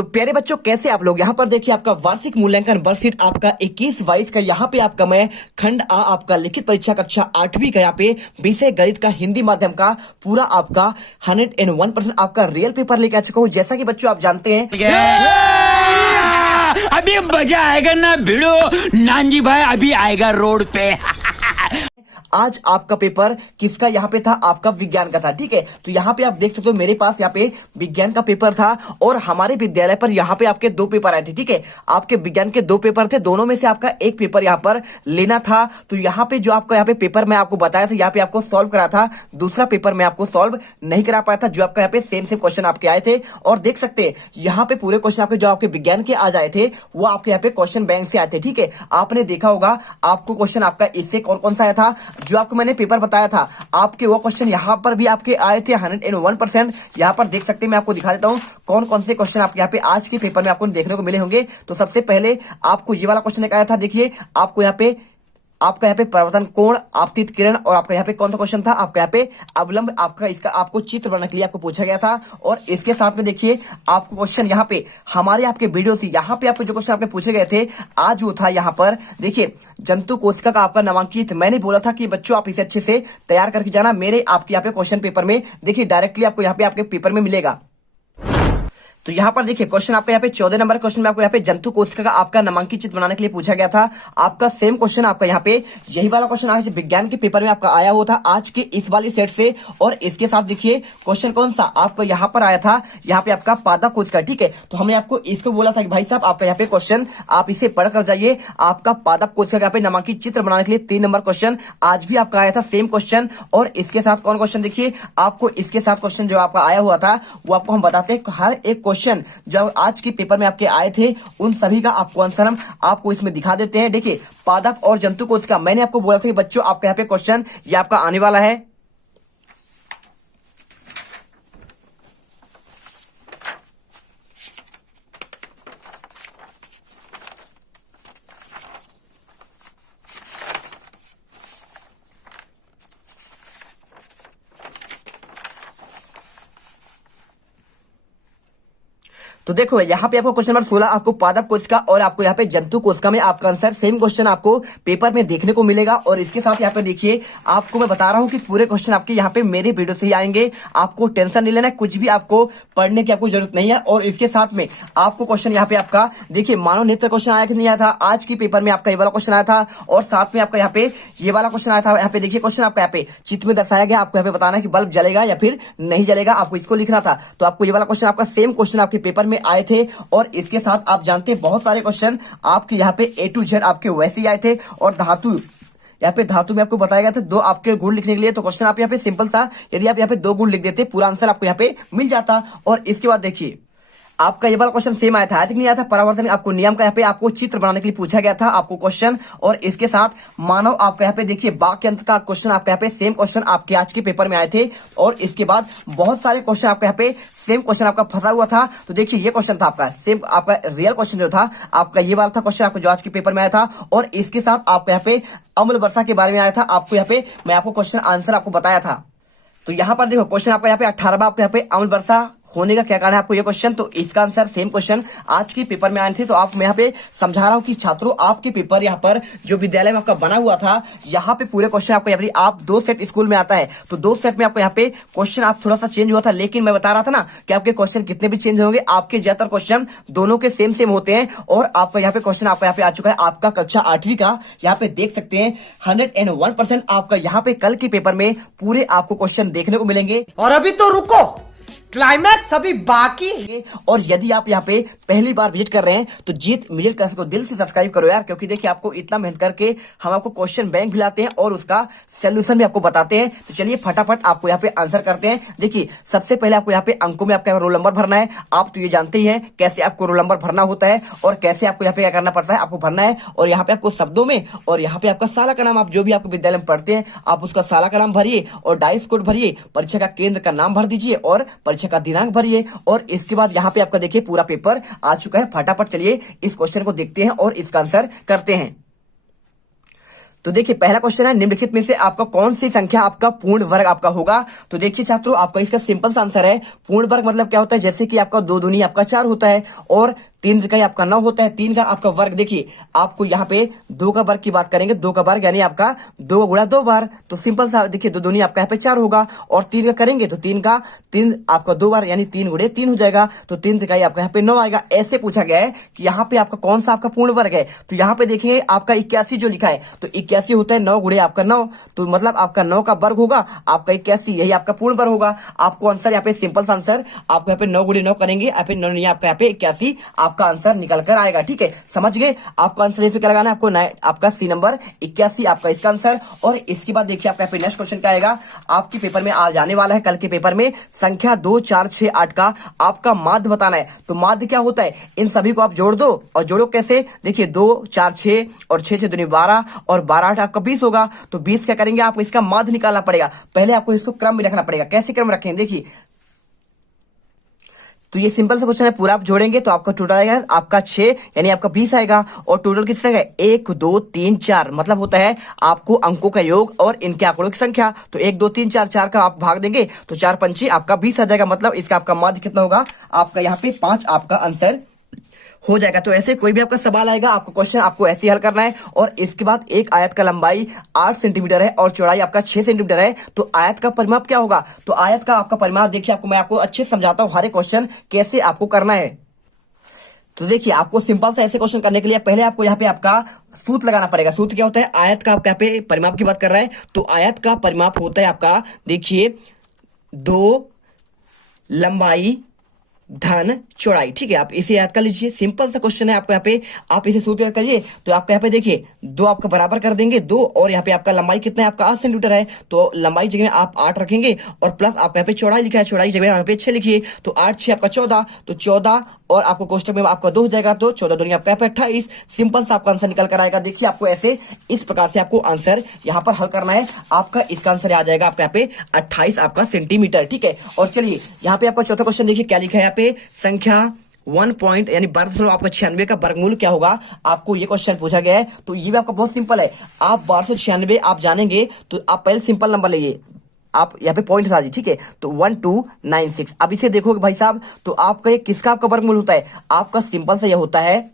तो प्यारे बच्चों, कैसे आप लोग। यहाँ पर देखिए आपका वार्षिक मूल्यांकन वर्कशीट आपका 21-22 का यहाँ पे आपका मैं खंड आ आपका लिखित परीक्षा कक्षा 8वीं का यहाँ पे विषय गणित का हिंदी माध्यम का पूरा आपका 101% आपका रियल पेपर लेके आ चुका हूँ। जैसा कि बच्चों आप जानते हैं अभी मजा आएगा ना भिड़ो नानजी भाई, अभी आएगा रोड पे। आज आपका पेपर किसका यहाँ पे था, आपका विज्ञान का था। ठीक है, तो यहाँ पे आप देख सकते हो मेरे पास यहाँ पे विज्ञान का पेपर था और हमारे विद्यालय पर यहाँ पे आपके 2 पेपर आए थे। ठीक है, आपके विज्ञान के 2 पेपर थे, दोनों में से आपका एक पेपर यहाँ पर लेना था। तो यहाँ पे जो आपका यहाँ पे पेपर मैं आपको बताया था, यहाँ पे आपको सॉल्व करा था। दूसरा पेपर मैं आपको सॉल्व नहीं करा पाया था, जो आपका यहाँ पे सेम क्वेश्चन आपके आए थे। और देख सकते हैं यहाँ पे पूरे क्वेश्चन आपके जो आपके विज्ञान के आज आए थे वो आपके यहाँ पे क्वेश्चन बैंक से आए थे। ठीक है, आपने देखा होगा आपको क्वेश्चन आपका इससे कौन कौन सा आया था, जो आपको मैंने पेपर बताया था आपके वो क्वेश्चन यहां पर भी आपके आए थे 101%। यहां पर देख सकते हैं, मैं आपको दिखा देता हूं कौन कौन से क्वेश्चन आपके यहाँ पे आज के पेपर में आपको देखने को मिले होंगे। तो सबसे पहले आपको ये वाला क्वेश्चन आया था, देखिए आपको यहाँ पे आपका यहाँ पे परिवर्तन कोण, आपतित किरण और आपका यहाँ पे कौन सा क्वेश्चन था, आपका यहाँ पे अवलंब आपका इसका आपको चित्र बनाने के लिए आपको पूछा गया था। और इसके साथ में देखिए आपको क्वेश्चन यहाँ पे हमारे आपके वीडियो थी, यहाँ पे आपको जो क्वेश्चन आपके पूछे गए थे आज वो था यहाँ पर देखिए जंतु कोशिका का आपका नामांकित। मैंने बोला था कि बच्चों आप इसे अच्छे से तैयार करके जाना, मेरे आपके यहाँ पे क्वेश्चन पेपर में देखिए डायरेक्टली आपको यहाँ पे आपके पेपर में मिलेगा। तो यहाँ पर देखिए क्वेश्चन आपका यहाँ पे 14 नंबर क्वेश्चन में आपको यहाँ पे जंतु कोशिका का आपका नामांकित चित्र बनाने के लिए पूछा गया था। आपका सेम क्वेश्चन आपका यहाँ पे यही वाला क्वेश्चन आज विज्ञान के पेपर में आपका आया हुआ था आज के इस वाली सेट से। और इसके साथ देखिए क्वेश्चन कौन सा आपको यहाँ पर आया था, यहाँ पे आपका पादप कोशिका। ठीक है, तो हमने आपको इसको बोला था कि भाई साहब आपका यहाँ पे क्वेश्चन आप इसे पढ़ कर जाइए। आपका पादप कोशिका का यहाँ पे नामांकित चित्र बनाने के लिए 3 नंबर क्वेश्चन आज भी आपका आया था सेम क्वेश्चन। और इसके साथ कौन क्वेश्चन देखिए आपको इसके साथ क्वेश्चन जो आपका आया हुआ था वो आपको हम बताते हैं। हर एक क्वेश्चन जो आज के पेपर में आपके आए थे उन सभी का आपको आंसर हम आपको इसमें दिखा देते हैं। देखिए पादप और जंतु कोशिका, मैंने आपको बोला था कि बच्चों आपके यहाँ पे क्वेश्चन ये आपका आने वाला है। तो देखो यहाँ पे आपको क्वेश्चन नंबर 16 आपको पादप कोशिका और आपको यहाँ पे जंतु कोशिका में आपका आंसर सेम क्वेश्चन आपको पेपर में देखने को मिलेगा। और इसके साथ यहाँ पे देखिए आपको मैं बता रहा हूँ कि पूरे क्वेश्चन आपके यहाँ पे मेरे वीडियो से ही आएंगे, आपको टेंशन नहीं लेना है, कुछ भी आपको पढ़ने की आपको जरूरत नहीं है। और इसके साथ में आपको क्वेश्चन यहाँ पे आपका देखिए मानव नेत्र क्वेश्चन आया कि नहीं आया था, आज की पेपर में आपका ये वाला क्वेश्चन आया था। और साथ में आपका यहाँ पे ये वाला क्वेश्चन आया था। यहाँ पे देखिए क्वेश्चन आपका यहाँ पे चित्र में दर्शाया गया, आपको यहाँ पे बताना कि बल्ब जलेगा या फिर नहीं जलेगा, आपको इसको लिखना था। तो आपको ये वाला क्वेश्चन आपका सेम क्वेश्चन आपके पेपर में आए थे। और इसके साथ आप जानते हैं बहुत सारे क्वेश्चन आपके यहाँ पे A to Z आपके वैसे ही आए थे। और धातु, यहाँ पे धातु में आपको बताया गया था 2 आपके गुण लिखने के लिए। तो क्वेश्चन आप यहाँ पे सिंपल था, यदि आप यहाँ पे 2 गुण लिख देते पूरा आंसर आपको यहाँ पे मिल जाता। और इसके बाद देखिए आपका ये वाला क्वेश्चन सेम आया था, आज नहीं आया था। परावर्तन आपको नियम का यहाँ पे आपको चित्र बनाने के लिए पूछा गया था आपको क्वेश्चन। और इसके साथ मानव आपका यहाँ पे देखिए वाक्य अंत का क्वेश्चन आपका यहाँ पे सेम क्वेश्चन आपके आज के पेपर में आए थे। और इसके बाद बहुत सारे क्वेश्चन आपका यहाँ पे सेम क्वेश्चन आपका फंसा हुआ था। तो देखिए ये क्वेश्चन था आपका सेम, आपका रियल क्वेश्चन जो था आपका ये वाला था क्वेश्चन आपको जो आज के पेपर में आया था। और इसके साथ आपको यहाँ पे अम्ल वर्षा के बारे में आया था, आपको यहाँ पे मैं आपको क्वेश्चन आंसर आपको बताया था। तो यहाँ पर देखो क्वेश्चन आपका यहाँ पे 18वां आपको यहाँ पे अम्ल वर्षा होने का क्या कारण है आपको ये क्वेश्चन। तो इसका आंसर सेम क्वेश्चन आज के पेपर में आए थे। तो आप मैं यहाँ पे समझा रहा हूँ कि छात्रों आपके पेपर यहाँ पर जो विद्यालय में आपका बना हुआ था यहाँ पे पूरे क्वेश्चन आपको यहाँ पे आप 2 सेट स्कूल में आता है तो 2 सेट में आपको यहाँ पे क्वेश्चन आप थोड़ा सा चेंज हुआ था। लेकिन मैं बता रहा था ना कि आपके क्वेश्चन कितने भी चेंज होंगे आपके ज्यादातर क्वेश्चन दोनों के सेम होते हैं। और आपका यहाँ पे क्वेश्चन आपका यहाँ पे आ चुका है आपका कक्षा 8वीं का, यहाँ पे देख सकते हैं 101% आपका यहाँ पे कल के पेपर में पूरे आपको क्वेश्चन देखने को मिलेंगे। और अभी तो रुको, क्लाइमैक्स अभी बाकी है। और यदि आप यहाँ पे पहली बार विजिट कर रहे हैं तो जीत मिडिल क्लास को दिल से सब्सक्राइब करो यार, क्योंकि देखिए आपको इतना मेहनत करके हम आपको क्वेश्चन बैंक भी लाते हैं और उसका सोल्यूशन भी आपको बताते हैं। तो चलिए फटाफट आपको यहाँ पे आंसर करते हैं। देखिए सबसे पहले आपको यहाँ पे अंकों में आपका रोल नंबर भरना है। आप तो ये जानते ही हैं कैसे आपको रोल नंबर भरना होता है और कैसे आपको यहाँ पे क्या करना पड़ता है, आपको भरना है। और यहाँ पे आपको शब्दों में और यहाँ पे आपका साला का नाम, आप जो भी आपको विद्यालय में पढ़ते हैं आप उसका साला का नाम भरिए और डाइस कोड भरिए, परीक्षा का केंद्र का नाम भर दीजिए और परीक्षा का दिनांक भरिए। और इसके बाद यहाँ पे आपका देखिए पूरा पेपर आ चुका है। फटाफट चलिए इस क्वेश्चन को देखते हैं और इसका आंसर करते हैं। तो देखिए पहला क्वेश्चन है निम्नलिखित में से आपका कौन सी संख्या आपका पूर्ण वर्ग आपका होगा। तो देखिए छात्रों आपका इसका सिंपल सा आंसर है पूर्ण वर्ग मतलब क्या होता है, जैसे कि आपका 2 दूनी आपका 4 होता है और 3 का आपका 9 होता है। 3 का आपका वर्ग देखिए आपको यहाँ पे 2 का वर्ग की बात करेंगे, 2 का वर्ग यानी आपका 2 गुणा 2 बार, तो सिंपल सा देखिए 2 दूनी आपका यहाँ पे 4 होगा और 3 का करेंगे तो 3 का 3 आपका 2 बार यानी 3 गुणे 3 हो जाएगा, तो 3 तिहाई आपका यहाँ पे 9 आएगा। ऐसे पूछा गया है कि यहाँ पे आपका कौन सा आपका पूर्ण वर्ग है। तो यहाँ पे देखेंगे आपका 81 जो लिखा है तो 81 होता है 9 गुणे आपका 9, तो मतलब आपका 9 का वर्ग होगा आपका 81, यही आपका पूर्ण वर्ग होगा। आपको आंसर यहाँ पे सिंपल सा आंसर आपको यहाँ पे 9 गुणे 9 करेंगे यहाँ पे 9 आपका यहाँ पे 81 आपका आंसर निकल कर आएगा। ठीक है, समझ गए। आपका आंसर इसमें क्या लगाना है, आपको आपका सी नंबर 81 आपका इसका आंसर। और इसके बाद देखिए आपका यहाँ पे नेक्स्ट क्वेश्चन क्या आएगा, आपके पेपर में आ जाने वाला है कल के पेपर में संख्या 2 4 6 8 का आपका माध्य बताना है। तो माध्य क्या होता है, इन सभी को आप जोड़ दो और जोड़ो कैसे, देखिए 2 4 6 और 6 6 दूनी 12 और 12 8 आपका 20 होगा। तो 20 क्या करेंगे, आपको इसका माध्य निकालना पड़ेगा। पहले आपको इसको क्रम में रखना पड़ेगा। कैसे क्रम रखेंगे, देखिए तो ये सिंपल सा क्वेश्चन है, पूरा आप जोड़ेंगे तो आपका टोटल आएगा आपका 6 यानी आपका 20 आएगा। और टोटल कितनी संख्या है, 1 2 3 4 मतलब होता है आपको अंकों का योग और इनके आंकड़ों की संख्या। तो 1 2 3 4 4 का आप भाग देंगे तो 4 पंची आपका 20 आ जाएगा। मतलब इसका आपका माध्य कितना होगा, आपका यहाँ पे 5 आपका आंसर हो जाएगा। तो ऐसे कोई भी आपका सवाल आएगा आपको क्वेश्चन आपको ऐसे ही हल करना है। और इसके बाद एक आयत का लंबाई 8 सेंटीमीटर है और चौड़ाई आपका 6 सेंटीमीटर है, तो आयत का परिमाप क्या होगा। तो आयत का आपका परिमाप देखिए मैं आपको अच्छे से समझाता हूं हर एक क्वेश्चन कैसे आपको करना है। तो देखिए आपको सिंपल सा ऐसे क्वेश्चन करने के लिए पहले आपको यहाँ पे आपका सूत्र लगाना पड़ेगा। सूत्र क्या होता है, आयत का आपका यहाँ पे परिमाप की बात कर रहा है तो आयत का परिमाप होता है आपका देखिए 2 लंबाई धन चौड़ाई। ठीक है, आप इसे याद कर लीजिए, सिंपल सा क्वेश्चन है आपको यहाँ पे आप इसे सूत्र याद करिए। तो आपका यहाँ पे देखिए 2 आपका बराबर कर देंगे 2 और यहाँ पे आपका लंबाई कितना है आपका 8 सेंटीमीटर है, तो लंबाई जगह में आप 8 रखेंगे और प्लस आपका यहाँ पे चौड़ाई लिखा है, चौड़ाई जगह यहाँ पे 6 लिखिए। तो 8 6 आपका 14, तो 14 और आपको कोष्टक में आपका 2 हो जाएगा, तो 14 दूनी आपका यहाँ पे 28। सिंपल सा आपका आंसर निकल कर आएगा। देखिए आपको ऐसे इस प्रकार से आपको आंसर यहाँ पर हल करना है। आपका इसका आंसर आ जाएगा आपका यहाँ पे 28 आपका सेंटीमीटर। ठीक है, और चलिए यहाँ पे आपका चौथा क्वेश्चन देखिए क्या लिखा है यहाँ पे, संख्या 1 पॉइंट यानी 12 आपका 96 का वर्गमूल क्या होगा, आपको ये क्वेश्चन पूछा गया है। तो ये भी आपका बहुत सिंपल है, आप 1296 आप जानेंगे तो आप पहले सिंपल नंबर लेंगे, आप यहाँ पे पॉइंट हटा दीजिए। ठीक है, तो 1296। अब इसे देखोगे भाई साहब तो आपका ये किसका आपका वर्गमूल होता है, आपका सिंपल सा यह होता है,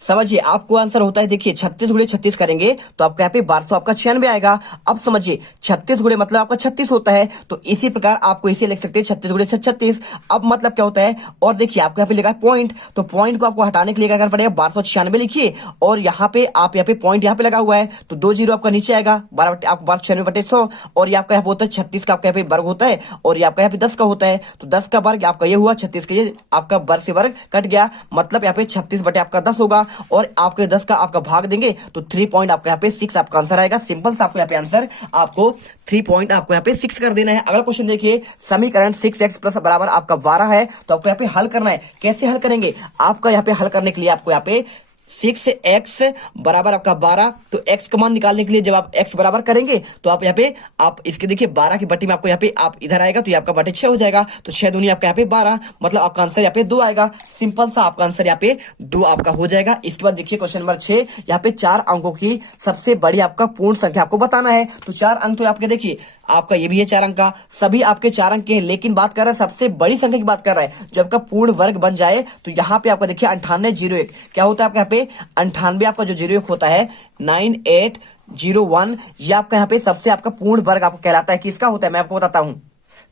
समझिए आपको आंसर होता है देखिए 36 गुणे 36 करेंगे तो आपका यहाँ पे 1200 आपका 96 आएगा। अब समझिए 36 गुणे मतलब आपका 36 होता है, तो इसी प्रकार आपको इसे लिख सकते हैं 36 गुणे 36। अब मतलब क्या होता है, और देखिए आपको यहाँ पे लिखा है पॉइंट, तो पॉइंट को आपको हटाने के लिए क्या करना पड़ेगा, 1296 लिखिए और यहाँ पे आप यहाँ पे पॉइंट यहाँ पे लगा हुआ है तो 2 जीरो आपका नीचे आएगा, 12 आपको 1296/100 और ये आपका यहाँ पे होता है 36 का आपका यहाँ पे वर्ग होता है और ये आपका यहाँ पे 10 का होता है, तो 10 का वर्ग आपका ये हुआ, 36 का ये आपका वर्ग से वर्ग कट गया, मतलब यहाँ पे 36 बटे आपका 10 होगा और आपके 10 का आपका भाग देंगे तो 3 पॉइंट आपका यहाँ पे 6 आपका आंसर आएगा। सिंपल सा आपको यहाँ पे आंसर आपको 3 पॉइंट आपको यहाँ पे 6 कर देना है। अगला क्वेश्चन देखिए, समीकरण 6x प्लस बराबर आपका 12 है, तो आपको यहाँ पे हल करना है। कैसे हल करेंगे, आपका यहाँ पे हल करने के लिए आपको यहाँ पे 6x बराबर आपका 12, तो x का मान निकालने के लिए जब आप x बराबर करेंगे तो आप यहाँ पे आप इसके देखिए 12 की बट्टी में आपको यहाँ पे आप इधर आएगा तो ये आपका बटे 6 हो जाएगा, तो 6 दूनी आपका यहाँ पे 12 मतलब आपका आंसर यहाँ पे 2 आएगा। सिंपल सा आपका आंसर यहाँ पे 2 आपका हो जाएगा। इसके बाद देखिए क्वेश्चन नंबर 6, यहाँ पे 4 अंकों की सबसे बड़ी आपका पूर्ण संख्या आपको बताना है। तो 4 अंक तो आपके देखिए आपका ये भी है 4 अंक का, सभी आपके 4 अंक के हैं, लेकिन बात कर रहा है सबसे बड़ी संख्या की बात कर रहा है। जब आपका पूर्ण वर्ग बन जाए तो यहाँ पे आपका देखिए 9801 क्या होता है आपका यहाँ पे 98 आपका जो 01 होता है 9801, ये आपका यहाँ पे सबसे आपका पूर्ण वर्ग आपको कहलाता है। किसका होता है मैं आपको बताता हूं।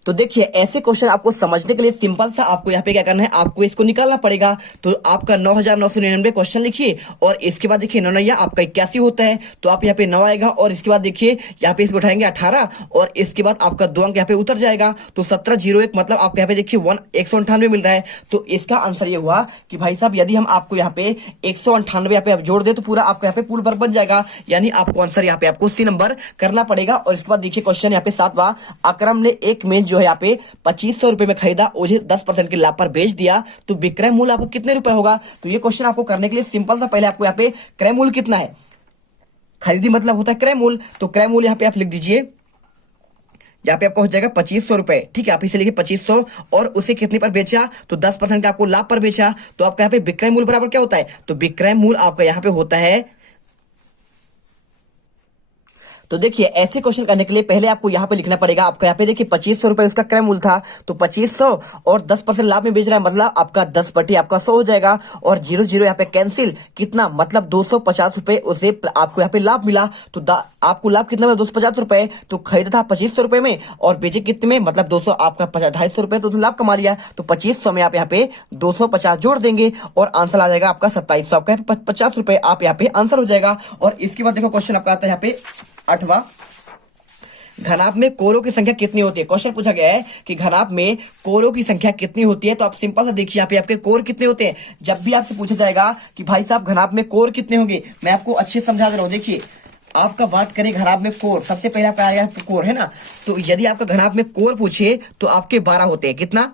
तो देखिए ऐसे क्वेश्चन आपको समझने के लिए सिंपल सा आपको यहाँ पे क्या करना है, आपको इसको निकालना पड़ेगा। तो आपका 9999 क्वेश्चन लिखिए और इसके बाद देखिए 9 आपका 81 होता है, तो आप यहाँ पे 9 आएगा और इसके बाद देखिए यहाँ पे इसको उठाएंगे 18 और इसके बाद आपका 2 अंक यहाँ पे उतर जाएगा, तो 1701 मतलब आपको यहाँ पे देखिए 198 मिल रहा है। तो इसका आंसर ये हुआ कि भाई साहब यदि हम आपको यहाँ पे 198 यहाँ पे आप जोड़ दे तो पूरा आपको यहाँ पे पूर्ण वर्ग बन जाएगा, यानी आपको आंसर यहाँ पे आपको सी नंबर करना पड़ेगा। और इसके बाद देखिए क्वेश्चन यहाँ पे 7वां, अकरम ने एक मेज जो है यहाँ पे 2500 रुपए में खरीदा, उसे 10% के लाभ पर बेच दिया, तो विक्रय मूल्य आपको कितने रुपए होगा। तो ये क्वेश्चन आपको करने के लिए सिंपल सा पहले आपको यहाँ पे क्रय मूल्य कितना है, खरीदी मतलब होता है क्रय मूल्य, तो क्रय मूल्य यहाँ पे आप लिख दीजिए, यहाँ पे आपको हो जाएगा 2500 रुपए। ठीक है, आप इसे लिखिए 2500 और उसे कितने पर बेचा, तो 10% का आपको लाभ पर बेचा, तो आपका यहाँ पे विक्रय मूल्य बराबर क्या होता है, तो विक्रय मूल्य आपका यहाँ पे होता है तो देखिए ऐसे क्वेश्चन करने के लिए पहले आपको यहाँ पे लिखना पड़ेगा। आपका यहाँ पे देखिए 2500 रुपए उसका क्रय मूल्य था, तो 2500 और 10% लाभ में बेच रहा है, मतलब आपका 10 बटे आपका 100 हो जाएगा। और 0 यहाँ पे कैंसिल, कितना मतलब 250 रुपए उसे आपको यहाँ पे लाभ मिला। तो आपको लाभ कितना मिला 250 रुपए, तो खरीदा था 2500 रुपए में और बेचे कितने में, मतलब 200, आपका 250 रुपए तो लाभ कमा लिया। तो 2500 में आप यहाँ पे 250 जोड़ देंगे और आंसर आ जाएगा आपका 2700, आपका 50 रुपए आप यहाँ पे आंसर हो जाएगा। और इसके बाद देखो क्वेश्चन आपका आता है यहाँ पे 8वां, घनाभ में कोरों की संख्या कितनी होती है। क्वेश्चन पूछा गया है कि घनाभ में कोरों की संख्या कितनी होती है। तो आप सिंपल सा देखिए यहाँ पे आपके कोर कितने होते हैं। जब भी आपसे पूछा जाएगा कि भाई साहब घनाभ में कोर कितने होंगे, मैं आपको अच्छे से समझा दे रहा हूँ। देखिए आपका बात करें घनाभ में कोर, सबसे पहले आपका आएगा कोर, है ना। तो यदि आपका घनाभ में कोर पूछे तो आपके 12 होते हैं। कितना,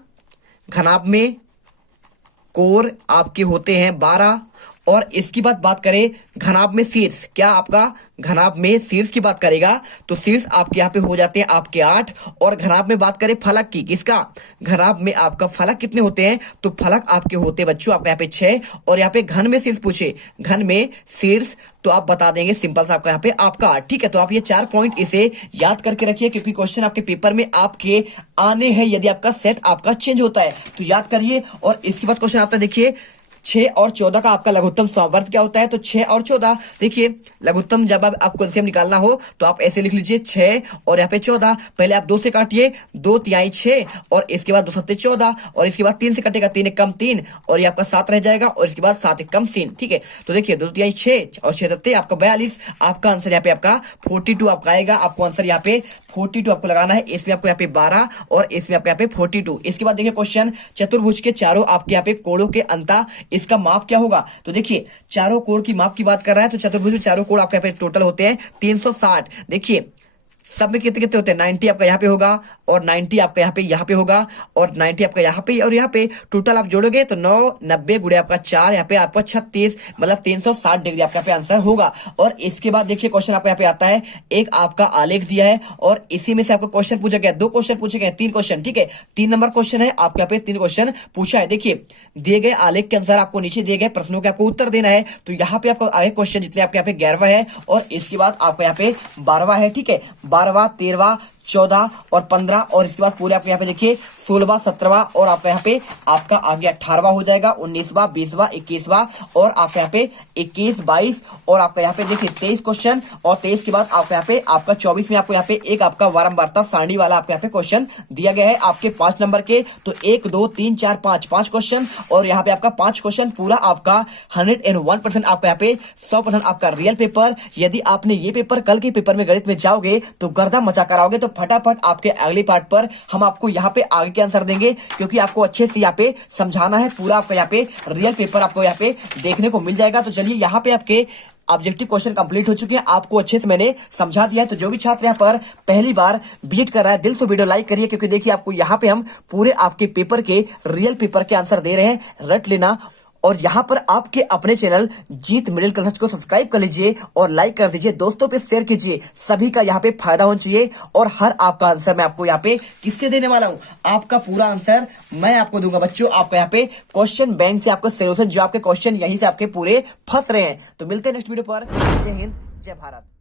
घनाभ में कोर आपके होते हैं 12। और इसकी बात करें घनाभ में शीर्ष, क्या आपका घनाभ में शीर्ष की बात करेगा तो शीर्ष आपके यहाँ पे हो जाते हैं आपके 8। और घनाभ में बात करें फलक की, किसका, घनाभ में आपका फलक कितने होते हैं, तो फलक आपके होते हैं बच्चों आपका यहाँ पे 6। और यहाँ पे घन में शीर्ष पूछे, घन में शीर्ष, तो आप बता देंगे सिंपल सा आपका यहाँ पे आपका 8। ठीक है, तो आप ये 4 पॉइंट इसे याद करके रखिए, क्योंकि क्वेश्चन आपके पेपर में आपके आने हैं यदि आपका सेट आपका चेंज होता है, तो याद करिए। और इसके बाद क्वेश्चन आता है देखिए 6 और 14 का आपका लघुत्तम समवर्त क्या होता है। तो 6 और 14, देखिए लघुत्तम जब आपको एलसीएम निकालना हो तो आप ऐसे लिख लीजिए 6 और यहाँ पे 14, पहले आप 2 से काटिए, 2 तिहाई 6 और इसके बाद 2 सत्ते 14 और इसके बाद 3 से कटेगा, 3 एक कम 3 और ये आपका 7 रह जाएगा और इसके बाद 7 एक कम 3। ठीक है, तो देखिए 2 तिहाई 6 और 6 सत्ते आपका 42, आपका आंसर यहाँ पे आपका 42 आपका आएगा। आपको आंसर यहाँ पे 42 आपको लगाना है। इसमें आपको यहाँ पे 12 और इसमें आपको यहाँ पे 42। इसके बाद देखिए क्वेश्चन चतुर्भुज के चारों आपके यहाँ पे कोणों के अंतर, इसका माप क्या होगा। तो देखिए चारों कोण की माप की बात कर रहा है, तो चतुर्भुज में चारों कोण आपके यहाँ पे टोटल होते हैं 360। देखिए सब में कितने कितने होते हैं, 90 आपका यहाँ पे होगा और 90 आपका यहाँ पे होगा और 90 आपका यहाँ पे और यहाँ पे, टोटल आप जोड़ोगे तो 9 90 गुणे आपका 4, यहाँ पे आपका 36, मतलब 360 डिग्री आपका पे आंसर होगा। और इसके बाद देखिए क्वेश्चन आपका यहाँ पे आता है, एक आपका आलेख दिया है और इसी में से आपको क्वेश्चन पूछा गया, 2 क्वेश्चन पूछे गए, 3 क्वेश्चन। ठीक है, 3 नंबर क्वेश्चन है आपके यहाँ पे, 3 क्वेश्चन पूछा है। देखिए दिए गए आलेख के अनुसार आपको नीचे दिए गए प्रश्नों के आपको उत्तर देना है। तो यहाँ पे आपको आगे क्वेश्चन जितने आपके यहाँ पे 11वां है और इसके बाद आपका यहाँ पे 12वां है। ठीक है, 12वां 13वां 14 और 15 और इसके बाद पूरे आपके यहाँ पे देखिए 16वां 17वां और आपका यहाँ पे आपका आगे 18वां हो जाएगा, 19वां 20वां 21वां और आपका यहाँ पे 21 22 और आपका यहाँ पे देखिए 23 क्वेश्चन और 23 के बाद आपका यहाँ पे आपका 24 में आपको यहाँ पे एक आपका वारंवारता सारणी वाला आपके यहाँ पे क्वेश्चन दिया गया है आपके 5 नंबर के। तो 1 2 3 4 5 क्वेश्चन और यहाँ पे आपका 5 क्वेश्चन पूरा आपका 101% आपका यहाँ पे 100% आपका रियल पेपर। यदि आपने ये पेपर कल के पेपर में गणित में जाओगे तो गर्दा मचा कर आओगे। तो फटाफट आपके अगले पार्ट पर हम आपको यहाँ पे आगे के आंसर देंगे, क्योंकि आपको अच्छे से यहाँ पे समझाना है, पूरा आपका यहाँ पे रियल पेपर आपको यहाँ पे देखने को मिल जाएगा। तो चलिए यहाँ पे आपके ऑब्जेक्टिव क्वेश्चन कंप्लीट हो चुके हैं, आपको अच्छे से मैंने समझा दिया है। तो जो भी छात्र यहाँ पर पहली बार विजिट कर रहा है, दिल से वीडियो लाइक करिए, क्योंकि देखिए आपको यहाँ पे हम पूरे आपके पेपर के रियल पेपर के आंसर दे रहे हैं, रट लेना। और यहाँ पर आपके अपने चैनल जीत मिडिल क्लास को सब्सक्राइब कर लीजिए और लाइक कर दीजिए, दोस्तों पे शेयर कीजिए, सभी का यहाँ पे फायदा होना चाहिए। और हर आपका आंसर मैं आपको यहाँ पे किससे देने वाला हूँ, आपका पूरा आंसर मैं आपको दूंगा बच्चों। आपका यहाँ पे क्वेश्चन बैंक से आपका सोल्यूशन, जो आपके क्वेश्चन यहीं से आपके पूरे फंस रहे हैं। तो मिलते हैं नेक्स्ट वीडियो पर। जय हिंद, जय भारत।